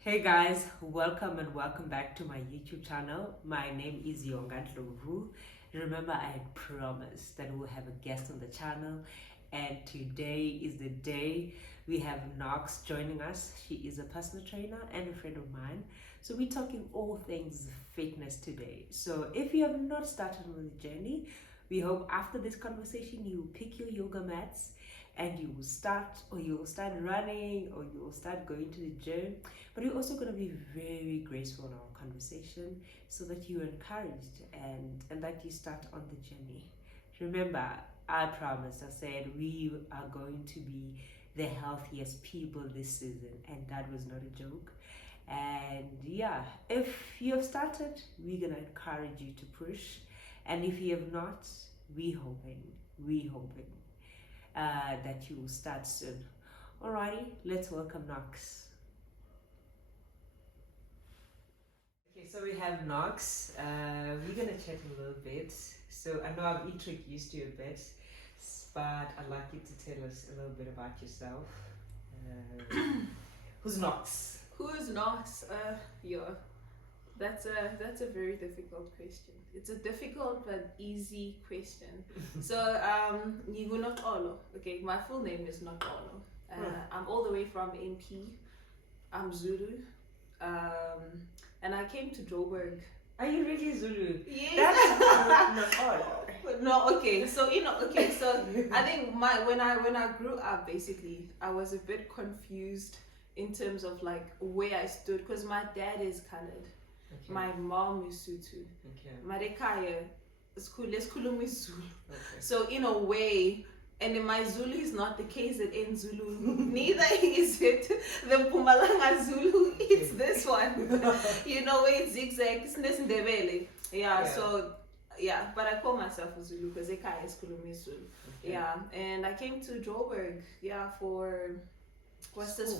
Hey guys, welcome and welcome back to my YouTube channel. My name is Yongandlovu. Remember, I had promised that we'll have a guest on the channel, and today is the day. We have Knox joining us. She is a personal trainer and a friend of mine. So we're talking all things fitness today. So if you have not started on the journey, we hope after this conversation you will pick your yoga mats and you will start running, or you will start going to the gym. But we're also going to be very graceful in our conversation so that you're encouraged and that you start on the journey. Remember, I promised, I said we are going to be the healthiest people this season, and that was not a joke. And yeah, if you have started, we're going to encourage you to push. And if you have not, we hoping that you will start soon. Alrighty, let's welcome Knox. Okay, so we have Knox. We're gonna chat a little bit. So I know I've introduced you a bit, but I'd like you to tell us a little bit about yourself. Who's Knox? Who's Knox? That's a very difficult question. It's a difficult but easy question. So not Olo. Okay, my full name is not Olo. I'm all the way from MP. I'm Zulu. And I came to Joburg. Are you really Zulu? Yes. That's not Olo. No, okay. So so I think when I grew up, basically, I was a bit confused in terms of like where I stood, because my dad is colored. Okay. My mom is Sotho. Okay. Marekaya, Zulu. Okay. So in a way, and in my Zulu is not the case that in Zulu, neither is it the Mpumalanga Zulu, it's this one. Where it's zigzag, it's this Ndebele. Yeah, so yeah, but I call myself a Zulu because Ekaya is Kulumi Zulu. Okay. Yeah, and I came to Joburg, for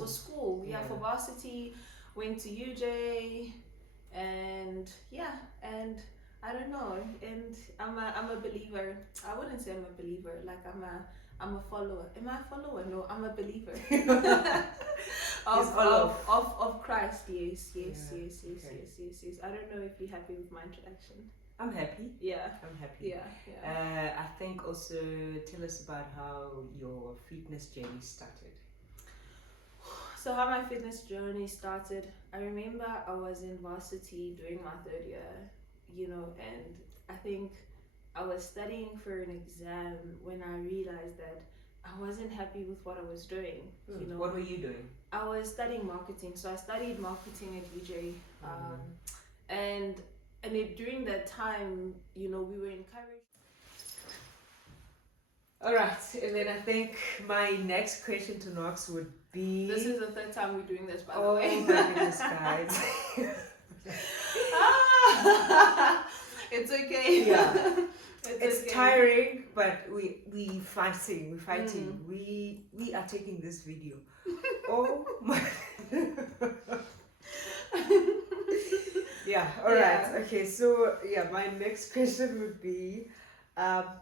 school. Yeah, for varsity, went to UJ. And I don't know, and I'm a believer. I wouldn't say I'm a believer, like I'm a follower. Am I a follower? No, I'm a believer. of Christ. Yes. I don't know if you're happy with my introduction. I'm happy. Yeah. I'm happy. Yeah. I think also tell us about how your fitness journey started. So how my fitness journey started, I remember I was in varsity doing my third year, and I think I was studying for an exam when I realized that I wasn't happy with what I was doing. What were you doing? I was studying marketing, so I studied marketing at UJ, and during that time, we were encouraged. All right, and then I think my next question to Knox would be... This is the third time we're doing this, by the way. Oh my goodness, guys. It's okay. Yeah. It's okay. Tiring, but we fighting. We are taking this video. Oh my. Yeah, all right. Okay, so my next question would be,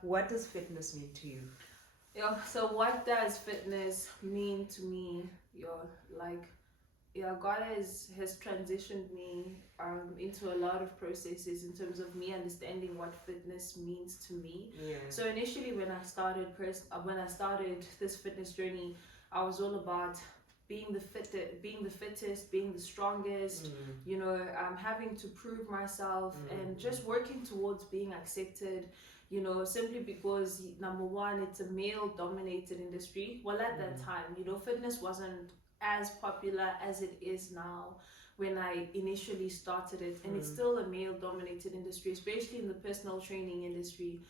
what does fitness mean to you? So what does fitness mean to me? God has transitioned me into a lot of processes in terms of me understanding what fitness means to me. Yeah. So initially when I started this fitness journey, I was all about being the fittest, being the strongest, having to prove myself and just working towards being accepted. Simply because, number one, it's a male-dominated industry. Well, at that time, fitness wasn't as popular as it is now when I initially started it. And it's still a male-dominated industry, especially in the personal training industry.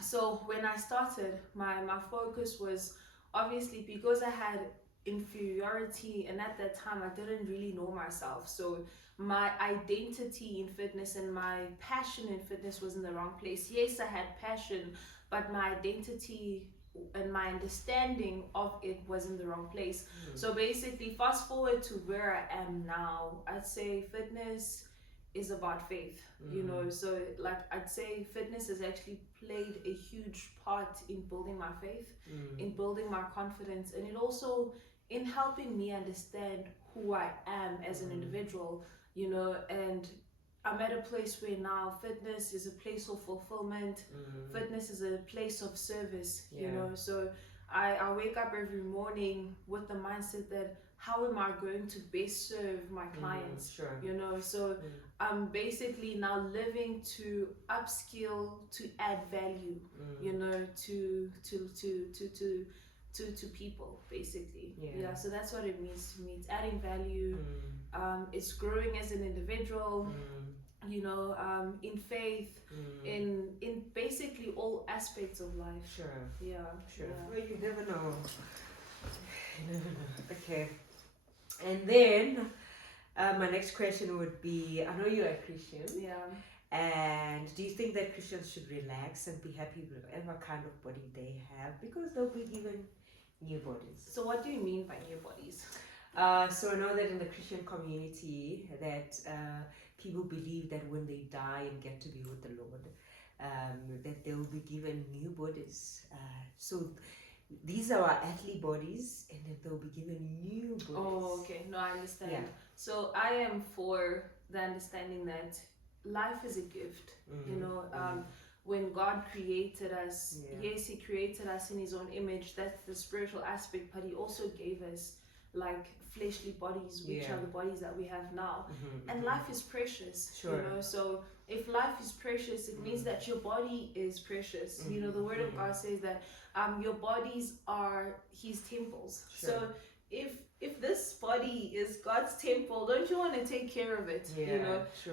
So when I started, my focus was obviously because I had inferiority, and at that time, I didn't really know myself. So my identity in fitness and my passion in fitness was in the wrong place. Yes, I had passion, but my identity and my understanding of it was in the wrong place. So basically, fast forward to where I am now, I'd say fitness is about faith. So like I'd say fitness has actually played a huge part in building my faith, in building my confidence, and it also in helping me understand who I am as an individual, and I'm at a place where now fitness is a place of fulfillment. Fitness is a place of service, So I wake up every morning with the mindset that how am I going to best serve my clients? So I'm basically now living to upskill, to add value, to people, basically. So that's what it means to me. It's adding value. It's growing as an individual, in faith, in basically all aspects of life. Well, you never know. Okay. And then my next question would be, I know you're a Christian. And do you think that Christians should relax and be happy with whatever kind of body they have, because they'll be given new bodies? So what do you mean by new bodies? So I know that in the Christian community that people believe that when they die and get to be with the Lord, that they will be given new bodies. So these are our earthly bodies, and then they'll be given new bodies. Oh, okay. No, I understand. So I am for the understanding that life is a gift. When God created us, yes, He created us in His own image. That's the spiritual aspect, but He also gave us like fleshly bodies, which are the bodies that we have now. And life is precious. So if life is precious, it means that your body is precious. The Word of God says that your bodies are His temples. So if this body is God's temple, don't you want to take care of it?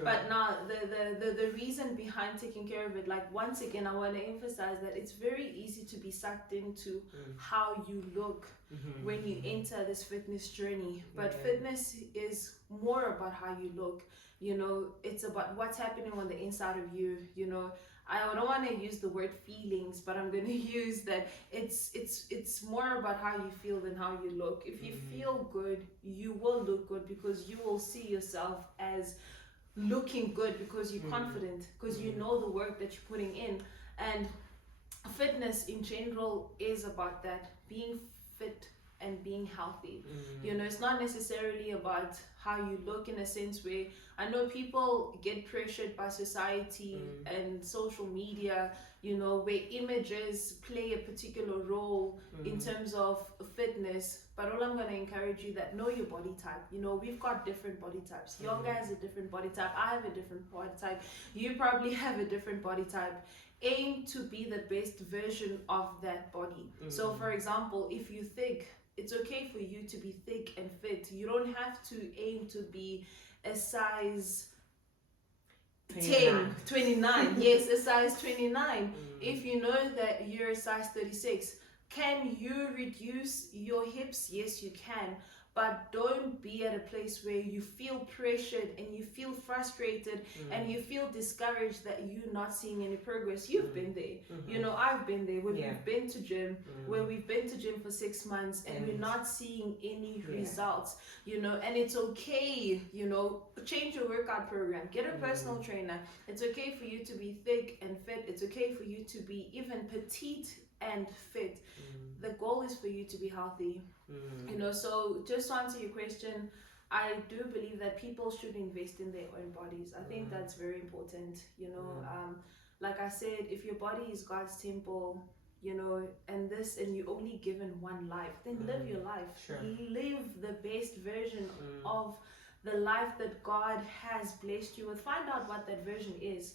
But now the reason behind taking care of it, like once again, I want to emphasize that it's very easy to be sucked into how you look when you enter this fitness journey. But fitness is more about how you look. It's about what's happening on the inside of you. I don't want to use the word feelings, but I'm going to use that it's more about how you feel than how you look. If you feel good, you will look good, because you will see yourself as looking good, because you're confident, because you know the work that you're putting in. And fitness in general is about that, being fit and being healthy. It's not necessarily about how you look, in a sense where I know people get pressured by society and social media, where images play a particular role in terms of fitness. But all I'm going to encourage you that know your body type. We've got different body types. Yoga has a different body type. I have a different body type. You probably have a different body type. Aim to be the best version of that body. So for example, if you thick, it's okay for you to be thick and fit. You don't have to aim to be a size 29. Yes, a size 29. If you know that you're a size 36, can you reduce your hips? Yes, you can. But don't be at a place where you feel pressured and you feel frustrated and you feel discouraged that you're not seeing any progress. You've been there. I've been there when we've been to gym, where we've been to gym for 6 months and we're not seeing any results, and it's okay, change your workout program, get a personal trainer. It's okay for you to be thick and fit. It's okay for you to be even petite and fit. The goal is for you to be healthy. So just to answer your question, I do believe that people should invest in their own bodies. I think that's very important. Like I said, if your body is God's temple, and you're only given one life, then live your life. Live the best version of the life that God has blessed you with. Find out what that version is.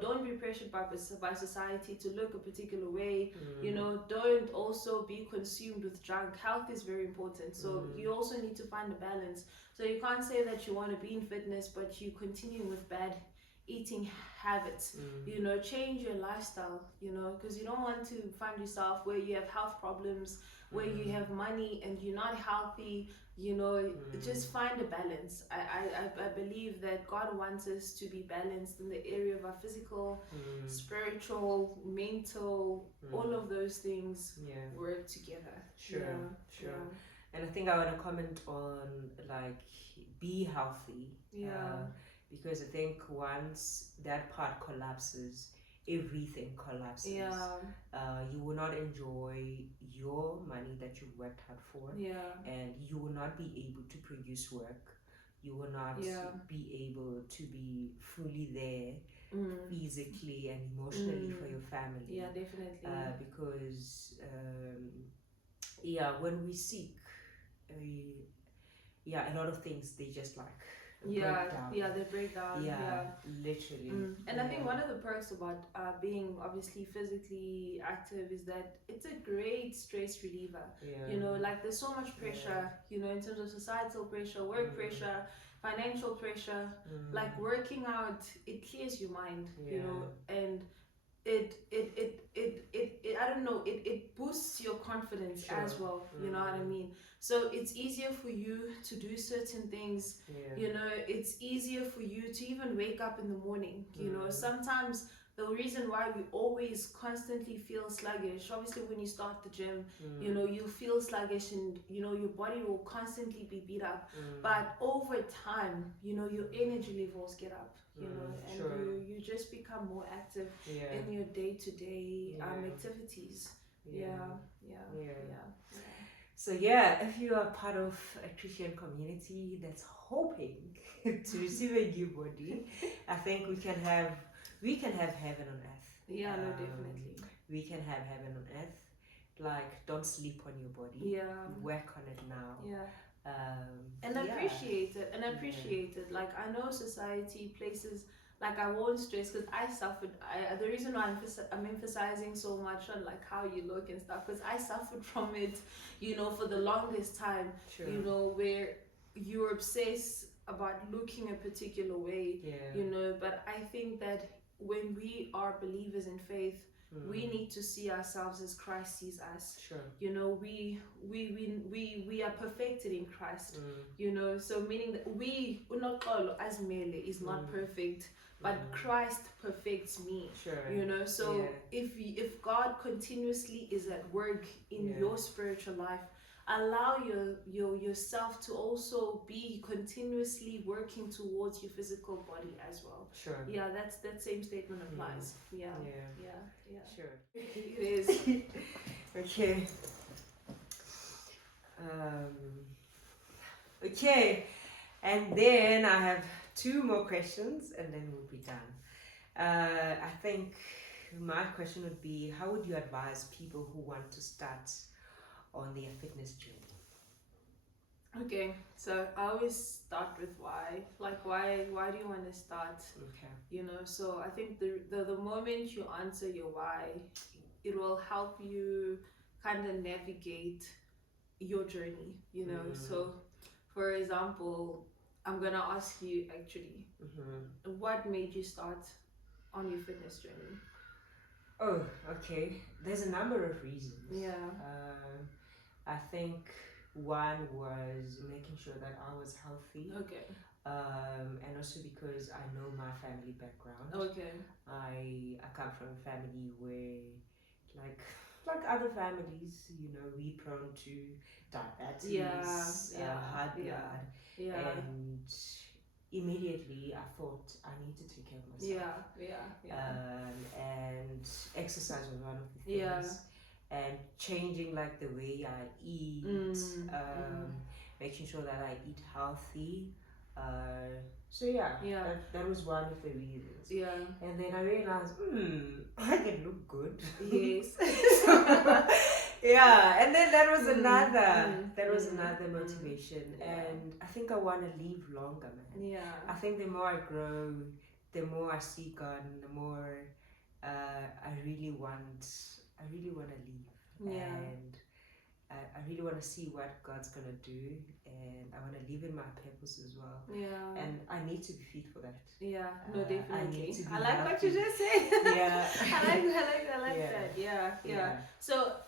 Don't be pressured by society to look a particular way. Don't also be consumed with junk. Health is very important. So you also need to find a balance. So you can't say that you want to be in fitness, but you continue with bad eating habits. Change your lifestyle, because you don't want to find yourself where you have health problems, where you have money and you're not healthy. Just find a balance. I believe that God wants us to be balanced in the area of our physical, spiritual, mental, all of those things work together. Sure. And I think I want to comment on like be healthy. Because I think once that part collapses, everything collapses. Yeah. You will not enjoy your money that you worked hard for, Yeah. and you will not be able to produce work. You will not Yeah. be able to be fully there physically and emotionally for your family. Yeah, definitely. Because yeah, when we seek, yeah, a lot of things they just like break down. Yeah, they break down. Yeah, literally. And I think one of the perks about being obviously physically active is that it's a great stress reliever. Yeah. You know, like there's so much pressure, you know, in terms of societal pressure, work pressure, financial pressure. Like working out, it clears your mind, you know, and it I don't know, it boosts your confidence as well, you know what I mean? So it's easier for you to do certain things, you know, it's easier for you to even wake up in the morning, you know. Sometimes the reason why we always constantly feel sluggish, obviously when you start the gym, you know, you feel sluggish and you know your body will constantly be beat up, but over time, you know, your energy levels get up, you know, and you just become more active in your day-to-day activities. So yeah, if you are part of a Christian community that's hoping to receive a new body, I think we can have heaven on earth. Yeah, no, definitely. We can have heaven on earth. Like, don't sleep on your body. Work on it now. And appreciate it. And appreciate it. Like, I know society, places, like I won't stress because I suffered. The reason why I'm emphasizing so much on like how you look and stuff, because I suffered from it, you know, for the longest time. You know, where you're obsessed about looking a particular way, you know. But I think that when we are believers in faith, we need to see ourselves as Christ sees us. You know, we are perfected in Christ. You know, so meaning that we not all as Mele is not perfect, but Christ perfects me. You know, so if God continuously is at work in your spiritual life, allow yourself to also be continuously working towards your physical body as well. Yeah, that same statement applies. Yeah. Sure. It is. Okay. Okay, and then I have two more questions and then we'll be done. I think my question would be, how would you advise people who want to start on their fitness journey? Okay, so I always start with why. Like, why do you want to start? Okay. You know, so I think the moment you answer your why, it will help you kind of navigate your journey, you know. So for example, I'm gonna ask you actually, what made you start on your fitness journey? Oh, okay. There's a number of reasons. I think one was making sure that I was healthy. And also because I know my family background. I come from a family where, like other families, you know, we prone to diabetes, high blood, and immediately I thought I need to take care of myself. And exercise was one of the things. And changing like the way I eat, making sure that I eat healthy. So that was one of the reasons. And then I realized, I can look good. Yes. And then that was another motivation. And I think I want to live longer, man. I think the more I grow, the more I see God, and the more I really want to live. And I really want to see what God's gonna do, and I want to live in my purpose as well. And I need to be fit for that. No, definitely. I like healthy. What you just said. I like Yeah. that. So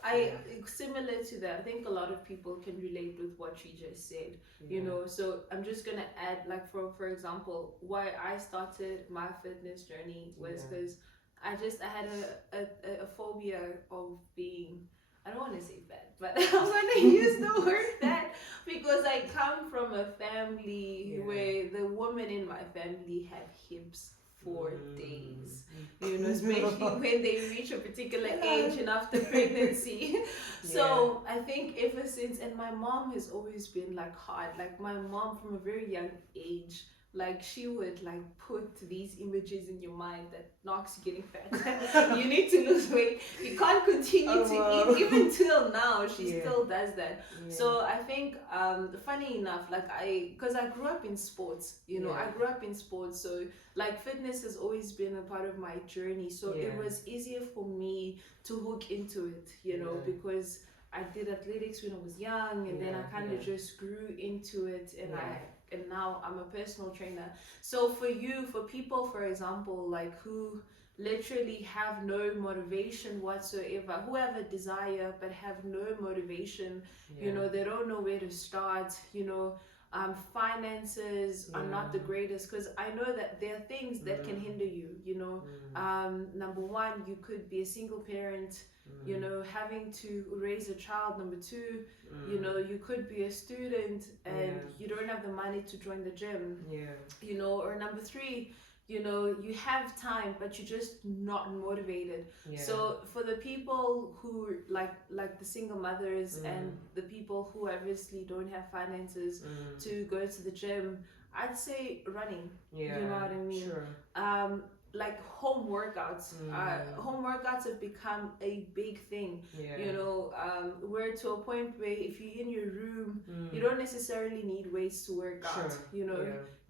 similar to that, I think a lot of people can relate with what you just said. You know, so I'm just gonna add, like, for example, why I started my fitness journey was because I had a phobia of being, I don't want to say fat, but I'm going to use the word fat because I come from a family where the women in my family had hips. for days, you know, especially when they reach a particular age and after pregnancy. So I think ever since, and my mom has always been like hard, like my mom from a very young age, like she would like put these images in your mind that Knox, you're getting fat. You need to lose weight. You can't continue to eat. Even till now, she still does that. So I think, funny enough, like because I grew up in sports, you know, I grew up in sports. So like fitness has always been a part of my journey. So it was easier for me to hook into it, you know, because I did athletics when I was young, and then I kind of just grew into it, and now I'm a personal trainer. So for people, for example, like who literally have no motivation whatsoever, who have a desire but have no motivation, you know, they don't know where to start, you know, finances are not the greatest, because I know that there are things that can hinder you, you know. Number one, you could be a single parent, you know, having to raise a child. Number two, you know, you could be a student and you don't have the money to join the gym, you know. Or number three, you know, you have time but you're just not motivated. So for the people who like the single mothers and the people who obviously don't have finances to go to the gym, I'd say running. You know what I mean? Like home workouts. Home workouts have become a big thing. You know, we're to a point where if you're in your room, you don't necessarily need weights to work out. You know,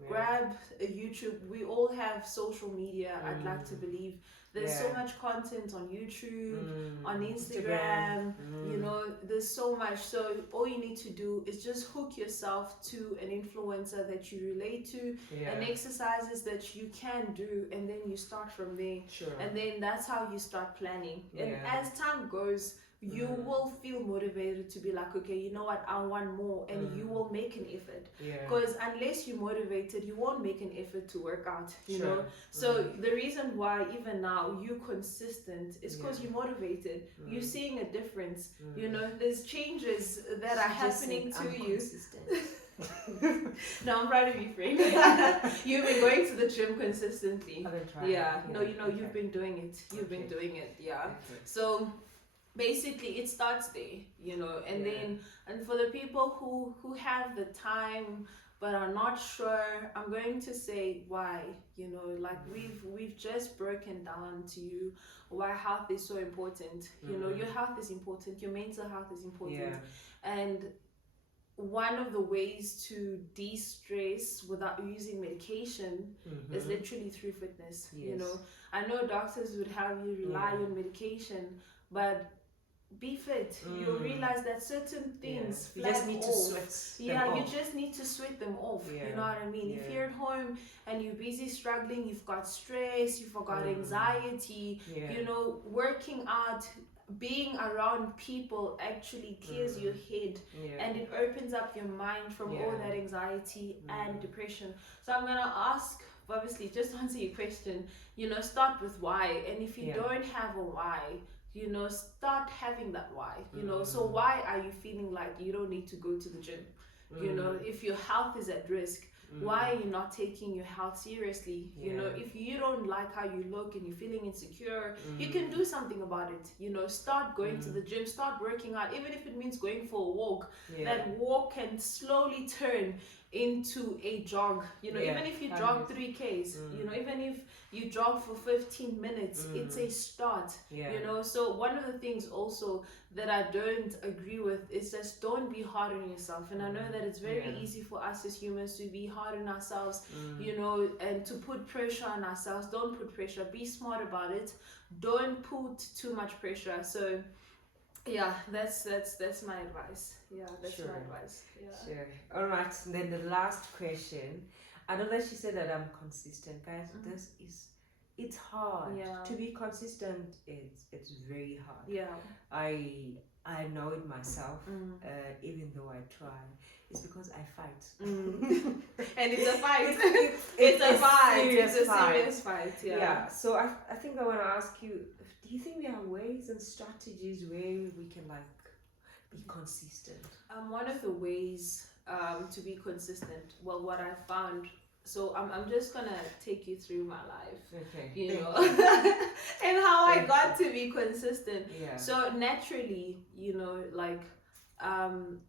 grab a YouTube. We all have social media. I'd like to believe there's so much content on YouTube, on Instagram. You know, there's so much. So all you need to do is just hook yourself to an influencer that you relate to, and exercises that you can do, and then you start from there. And then that's how you start planning. And as time goes, you will feel motivated to be like, okay, you know what, I want more, and you will make an effort. Because unless you're motivated, you won't make an effort to work out, you know. So the reason why even now you're consistent is because you're motivated. You're seeing a difference, you know. There's changes that are happening to you. No, I'm proud of you, friend. You've been going to the gym consistently. I've been trying. No, you know, you've been doing it. You've been doing it. So basically it starts there, you know. And then, and for the people who have the time but are not sure, I'm going to say why, you know, like we've just broken down to you why health is so important. You know, your health is important, your mental health is important, and one of the ways to de-stress without using medication is literally through fitness. You know, I know doctors would have you rely on medication, but be fit. You'll realize that certain things you just need to sweat them off. You just need to sweat them off. You know what I mean? If you're at home and you're busy struggling, you've got stress, you've got anxiety, you know, working out, being around people actually clears your head, and it opens up your mind from all that anxiety and depression. So I'm gonna ask, obviously, just to answer your question, you know, start with why. And if you don't have a why, you know, start having that why, you know. So why are you feeling like you don't need to go to the gym? You know, if your health is at risk, why are you not taking your health seriously? You know, if you don't like how you look and you're feeling insecure, you can do something about it. You know, start going to the gym, start working out, even if it means going for a walk. That walk can slowly turn into a jog, you know. Even if you jog 3Ks, you know, even if you jog for 15 minutes, it's a start, you know. So one of the things also that I don't agree with is just don't be hard on yourself. And I know that it's very easy for us as humans to be hard on ourselves, you know, and to put pressure on ourselves. Don't put pressure, be smart about it, don't put too much pressure. So yeah, that's my advice. That's my advice. All right, then the last question. I know that she said that I'm consistent, guys. It's hard to be consistent. It's very hard. I know it myself. Even though I try, it's because I fight. And it's a fight. It's a fight. It's a serious fight. So I think I want to ask you, do you think there are ways and strategies where we can like be consistent? One of the ways to be consistent, well, what I found So I'm just gonna take you through my life, Okay. you Thank know, you. and how I Thank got to be consistent. Yeah. So naturally, you know, like, um,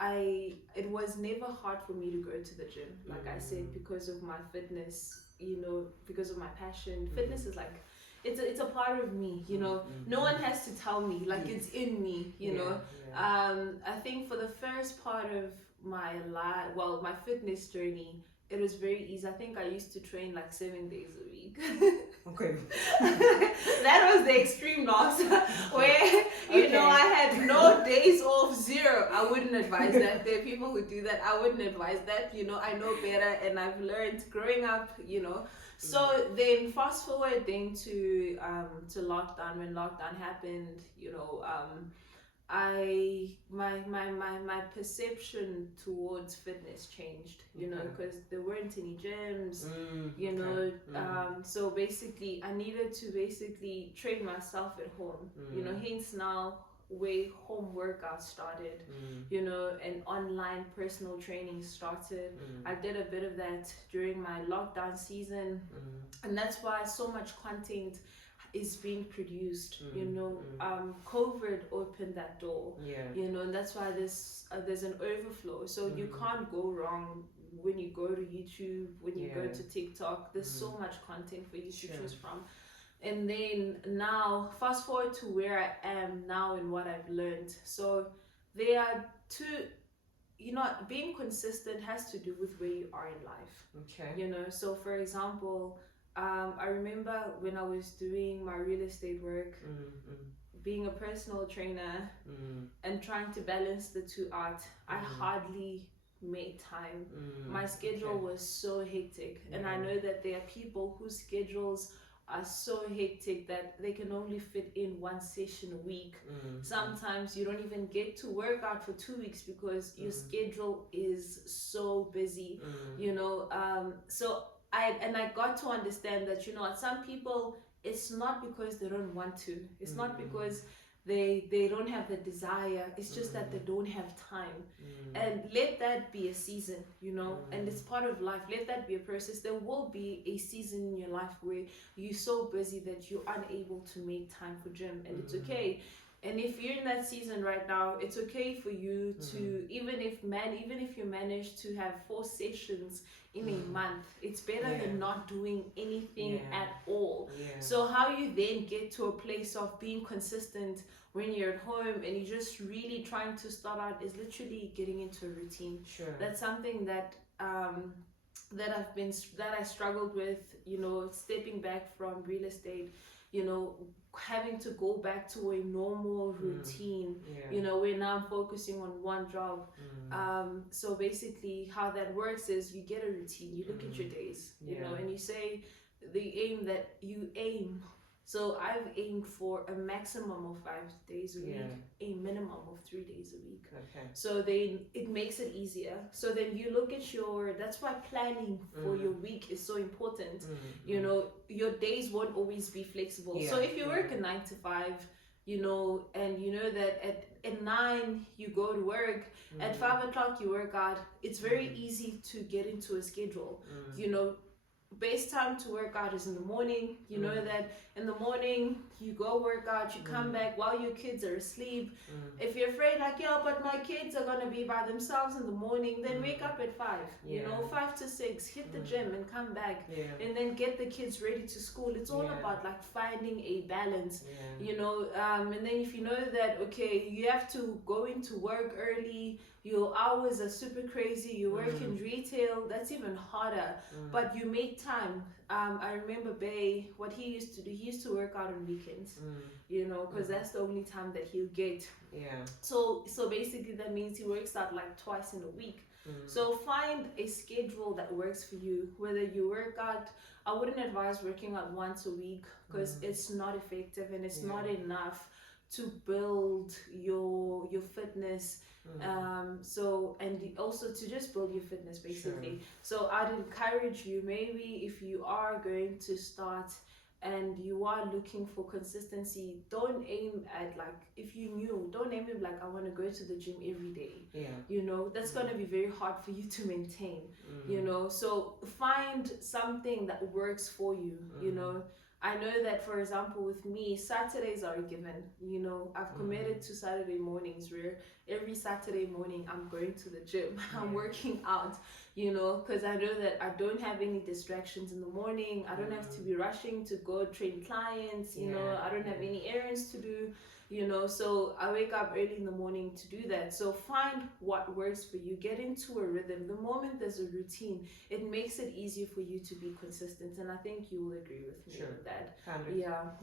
it was never hard for me to go to the gym, like I said, because of my fitness, you know, because of my passion. Fitness is like, it's a part of me, you know. No one has to tell me, like, it's in me, you know. I think for the first part of my life, well, my fitness journey, it was very easy. I think I used to train like 7 days a week. Okay. That was the extreme loss, where you know, I had no days off, zero. I wouldn't advise that. There are people who do that. I wouldn't advise that. You know, I know better, and I've learned growing up. You know, so then fast forward then to lockdown. When lockdown happened, you know, my perception towards fitness changed, you know, because there weren't any gyms, you know. So basically I needed to basically train myself at home, you know, hence now where home workouts started, you know, and online personal training started. I did a bit of that during my lockdown season, and that's why so much content is being produced, you know. COVID opened that door, you know, and that's why there's an overflow. So you can't go wrong when you go to YouTube, when you go to TikTok. There's so much content for you to choose from. And then now fast forward to where I am now and what I've learned. So there are two, you know, being consistent has to do with where you are in life, you know. So for example, I remember when I was doing my real estate work, being a personal trainer, and trying to balance the two out, I hardly made time. My schedule was so hectic, and I know that there are people whose schedules are so hectic that they can only fit in one session a week. Sometimes you don't even get to work out for 2 weeks because your schedule is so busy, you know. So I got to understand that, you know, some people, it's not because they don't want to, it's not because they don't have the desire, it's just that they don't have time. And let that be a season, you know, and it's part of life. Let that be a process. There will be a season in your life where you're so busy that you're unable to make time for gym, and it's okay. And if you're in that season right now, it's okay for you to, even if you manage to have 4 sessions in a month, it's better than not doing anything at all. So how you then get to a place of being consistent when you're at home and you're just really trying to start out is literally getting into a routine. That's something that that I struggled with, you know, stepping back from real estate, you know, having to go back to a normal routine, you know, where now I'm focusing on one job. So basically how that works is you get a routine, you look at your days, you know, and you say you aim. So I've aimed for a maximum of 5 days a week, a minimum of 3 days a week. So then it makes it easier. So then you look at that's why planning for your week is so important. You know, your days won't always be flexible. So if you work a 9 to 5, you know, and you know that at 9 you go to work, at 5 o'clock you work out, it's very easy to get into a schedule. You know, best time to work out is in the morning. You know that in the morning you go work out, you come back while your kids are asleep. If you're afraid, like, yeah, but my kids are gonna be by themselves in the morning, then wake up at 5, you know, 5 to 6, hit the gym and come back, and then get the kids ready to school. It's all about like finding a balance, you know. And then if you know that, okay, you have to go into work early, your hours are super crazy, you work in retail, that's even harder, but you make time. I remember Bay, what he used to do, he used to work out on weekends, you know, because that's the only time that he'll get. So basically that means he works out like twice in a week. So find a schedule that works for you. Whether you work out, I wouldn't advise working out once a week because it's not effective and it's not enough to build your fitness. So, and also to just build your fitness basically. So I'd encourage you, maybe if you are going to start and you are looking for consistency, don't aim at like, if you knew, don't aim at like, I want to go to the gym every day. You know, that's going to be very hard for you to maintain. You know, so find something that works for you. You know, I know that, for example, with me, Saturdays are a given. You know, I've committed to Saturday mornings where every Saturday morning I'm going to the gym. I'm working out, you know, because I know that I don't have any distractions in the morning. I don't have to be rushing to go train clients, you know, I don't have any errands to do. You know, so I wake up early in the morning to do that. So find what works for you, get into a rhythm. The moment there's a routine, it makes it easier for you to be consistent, and I think you will agree with me with that. 100.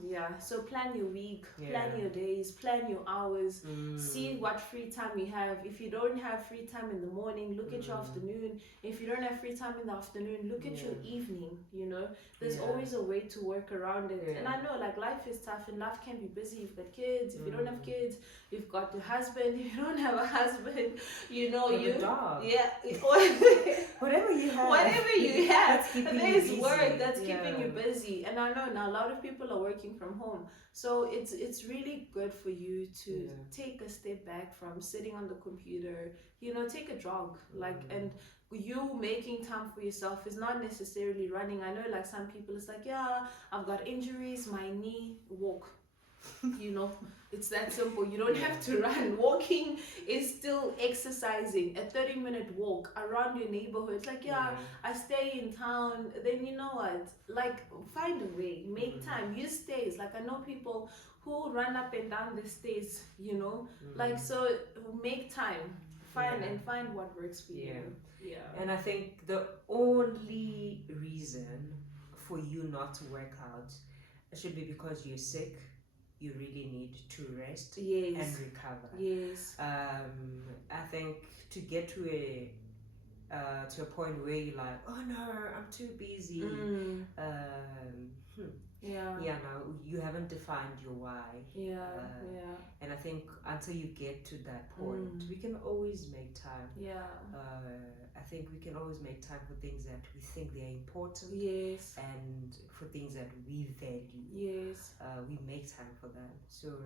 Yeah. So plan your week, plan your days, plan your hours, see what free time you have. If you don't have free time in the morning, look at your afternoon. If you don't have free time in the afternoon, look at your evening. You know, there's always a way to work around it. And I know, like, life is tough and life can be busy. You've got kids. If you don't have kids, you've got your husband. If you don't have a husband, you know, you have a dog. Whatever you have. That's keeping you busy. Work that's keeping you busy. And I know now a lot of people are working from home, so it's really good for you to take a step back from sitting on the computer. You know, take a jog, like, and you making time for yourself is not necessarily running. I know, like, some people, it's like, yeah, I've got injuries, my knee, walk. You know, it's that simple. You don't have to run. Walking is still exercising. A 30-minute walk around your neighborhood. It's like, I stay in town. Then you know what? Like, find a way. Make time. Use stairs. Like, I know people who run up and down the stairs, you know. Like, so make time. Find what works for you. And I think the only reason for you not to work out should be because you're sick. You really need to rest and recover. I think to get to a point where you're like, oh no, I'm too busy. Now you haven't defined your why. And I think until you get to that point, we can always make time. I think we can always make time for things that we think they're important. And for things that we value. We make time for that. So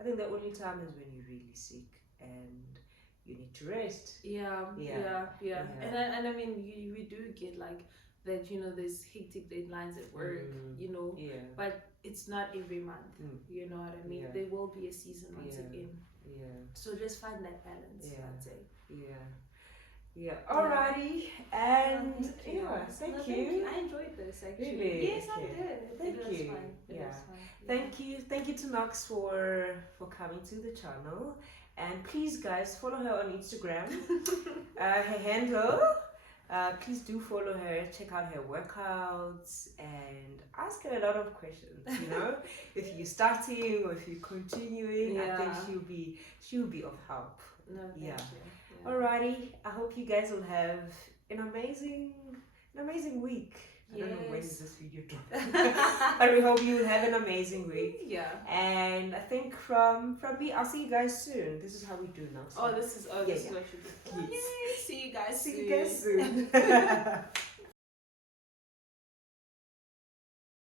I think the only time is when you're really sick and you need to rest. And I mean, we do get like that, you know, there's hectic deadlines at work, you know, but it's not every month. You know what I mean? There will be a season once again. So just find that balance, I'd say. Alrighty, and thank you. I enjoyed this actually. Really? Yes, I did. Thank you. It was fun. Thank you to Knox for coming to the channel, and please guys follow her on Instagram. Her handle. Please do follow her. Check out her workouts and ask her a lot of questions. You know, if you're starting or if you're continuing, I think she'll be of help. No, thank you. Alrighty, I hope you guys will have an amazing week. I don't know when is this video dropping, but we hope you will have an amazing week. And I think from me, I'll see you guys soon. This is how we do now. This is what you do. Yes. See you guys soon.